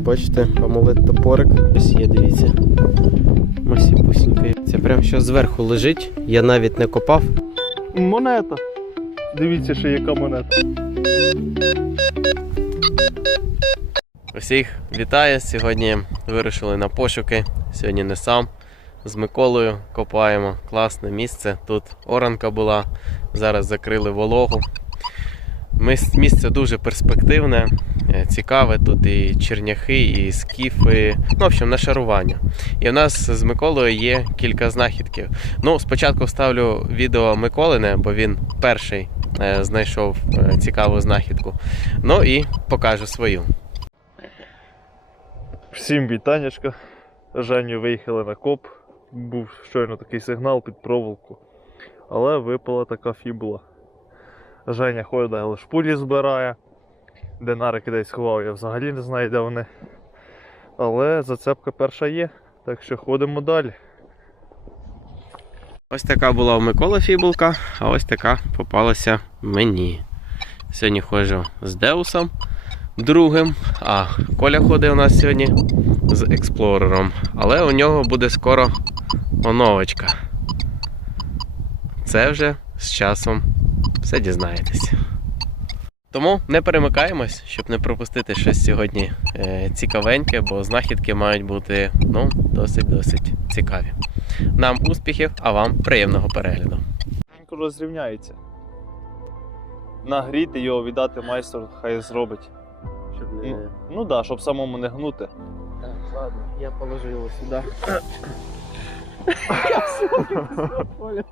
бачите, амулет топорик. Ось є, дивіться. Масіпусінький. Це прям що зверху лежить. Я навіть не копав. Монета. Дивіться, ще яка монета. Усіх вітаю. Сьогодні вирушили на пошуки. Сьогодні не сам. З Миколою копаємо. Класне місце. Тут оранка була. Зараз закрили вологу. Місце дуже перспективне, е, цікаве. Тут і черняхи, і скіфи. Ну, в общем, нашарування. І у нас з Миколою є кілька знахідків. Ну, спочатку вставлю відео Миколине, бо він перший е, знайшов е, цікаву знахідку. Ну і покажу свою. Всім вітаннячка. Женю виїхали на коп. Був щойно такий сигнал під проволоку. Але випала така фібула. Женя ходить, шпулі збирає. Динарики десь ховав, я взагалі не знаю, де вони. Але зацепка перша є, так що ходимо далі. Ось така була у Миколи фібулка, а ось така попалася мені. Сьогодні ходжу з Деусом другим, а Коля ходить у нас сьогодні з експлорером. Але у нього буде скоро оновочка. Це вже з часом все дізнаєтесь. Тому не перемикаємось, щоб не пропустити щось сьогодні е, цікавеньке, бо знахідки мають бути ну, досить-досить цікаві. Нам успіхів, а вам приємного перегляду. Розрівняється. Нагріти його, віддати майстру, хай зробить. Ну, ну да, щоб самому не гнути. Так, ладно, я положу його сюди.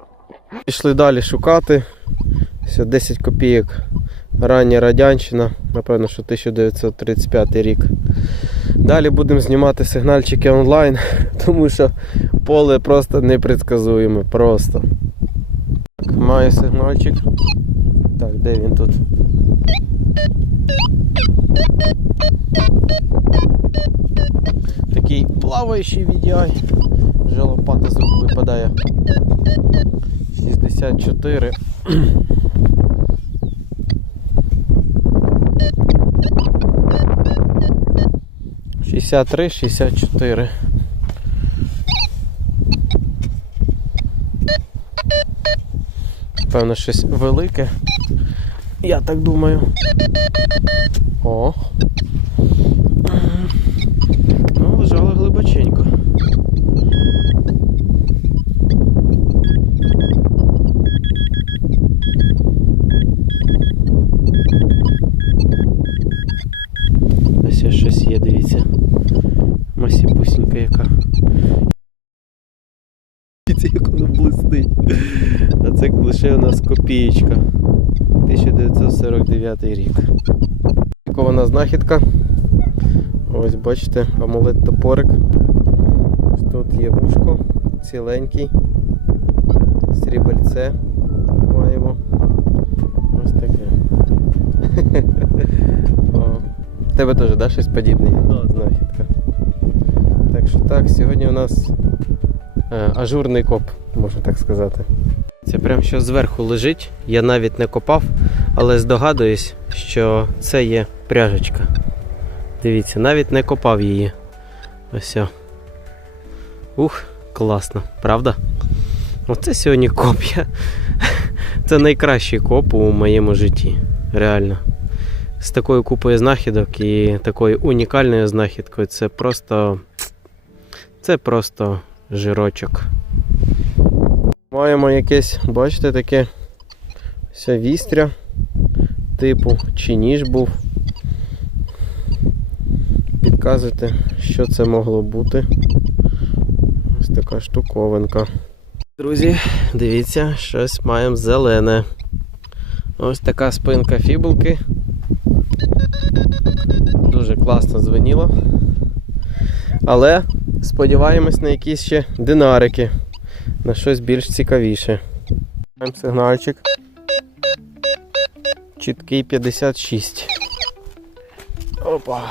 Пішли далі шукати. Все, 10 копійок. Рання радянщина, напевно, що 1935 рік. Далі будемо знімати сигнальчики онлайн, тому що поле просто непредсказуєме. Просто. Так, маю сигнальчик. Так, де він тут? Такий плаваючий VDI. Вже лопата з рук випадає. 64. Шістдесят три, шістдесят чотири. Певно, щось велике. Я так думаю. О. Ну, лежало глибоченько. Лише у нас копієчка. 1949 рік. Кована знахідка. Ось бачите, амулет топорик. Тут є вушко, ціленький. Срібельце маємо. Ось таке. В тебе теж да, щось подібне є? Знахідка. Так що так, сьогодні у нас е, ажурний коп, можна так сказати. Це прям що зверху лежить. Я навіть не копав, але здогадуюсь, що це є пряжечка. Дивіться, навіть не копав її. Ось. Ух, класно, правда? Оце сьогодні коп. Я... Це найкращий коп у моєму житті. Реально. З такою купою знахідок і такою унікальною знахідкою це просто. Це просто жирочок. Маємо якесь, бачите, таке все вістря, типу, чи ніж був. Підказуйте, що це могло бути. Ось така штуковинка. Друзі, дивіться, щось маємо зелене. Ось така спинка фібулки. Дуже класно звеніло. Але сподіваємось на якісь ще динарики на щось більш цікавіше. Маємо сигнальчик. Чіткий 56. Опа.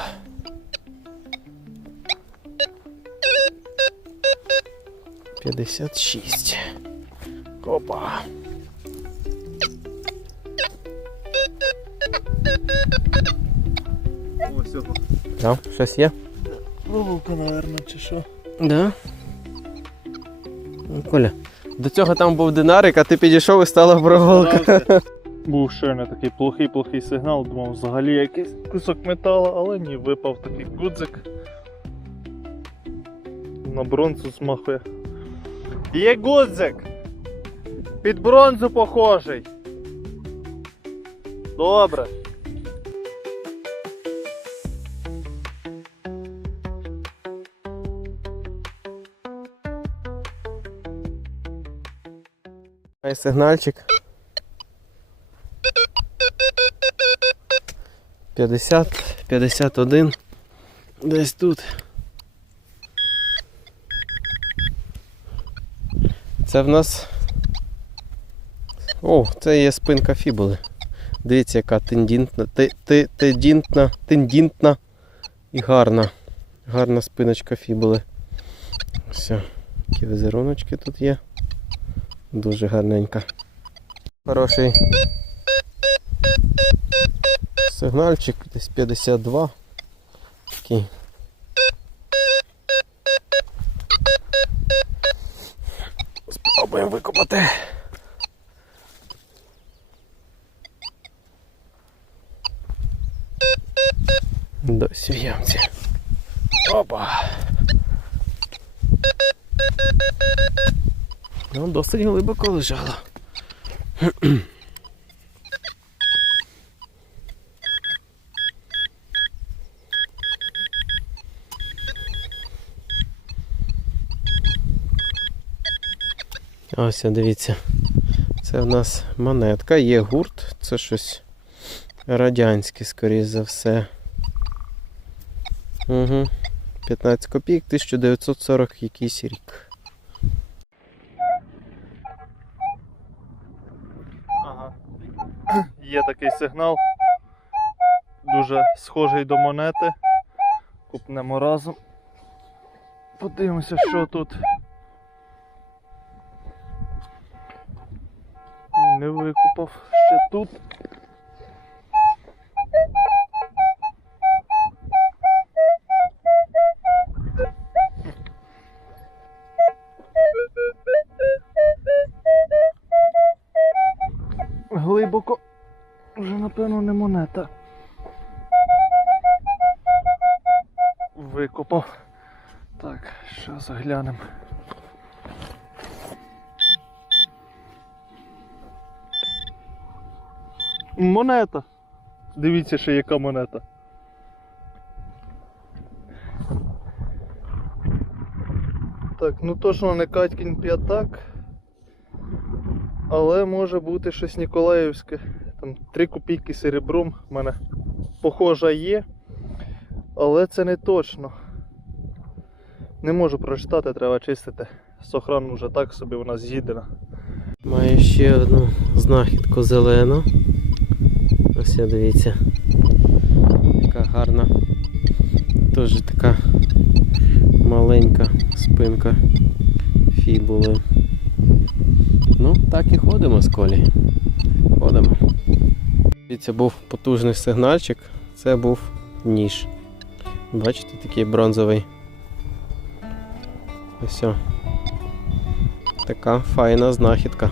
П'ятдесят шість. Опа. Ось його. Так, щось є? Проволока, мабуть, чи що. Да. Коля, до цього там був динарик, а ти підійшов і стала проволока. Був щойно такий плохий-плохий сигнал, думав взагалі якийсь кусок металу, але ні, випав такий гудзик. На бронзу змахує. Є гудзик! Під бронзу похожий. Добре. Ай сигнальчик. 50, 51. Десь тут. Це в нас. О, це є спинка фібули. Дивіться, яка тендінтна, те- те- тендінтна, тендінтна і гарна. Гарна спиночка фібули. Все. Які візеруночки тут є. Дуже гарненька. Хороший сигнальчик, десь 52. Такий. Спробуємо викопати. Досі в ямці. Опа. Ну, досить глибоко лежало. Ось, дивіться. Це в нас монетка, є гурт, це щось радянське, скоріш за все. Угу. 15 копійок, 1940 якийсь рік. Є такий сигнал. Дуже схожий до монети. Купнемо разом. Подивимося, що тут. Не викупав ще тут. Глибоко. Вже напевно не монета. Викопав. Так, що заглянемо. Монета. Дивіться, ще яка монета. Так, ну точно не Катькін п'ятак. Але може бути щось Ніколаївське. Там 3 копійки серебром в мене похожа є. Але це не точно. Не можу прочитати, треба чистити. Сохран вже так собі вона з'їдена. Маю ще одну знахідку зелену. Ось я дивіться. Яка гарна. Теж така маленька спинка фібули. Ну, так і ходимо з колі. Ходимо. Це був потужний сигнальчик, це був ніж. Бачите, такий бронзовий. Ось. Така файна знахідка.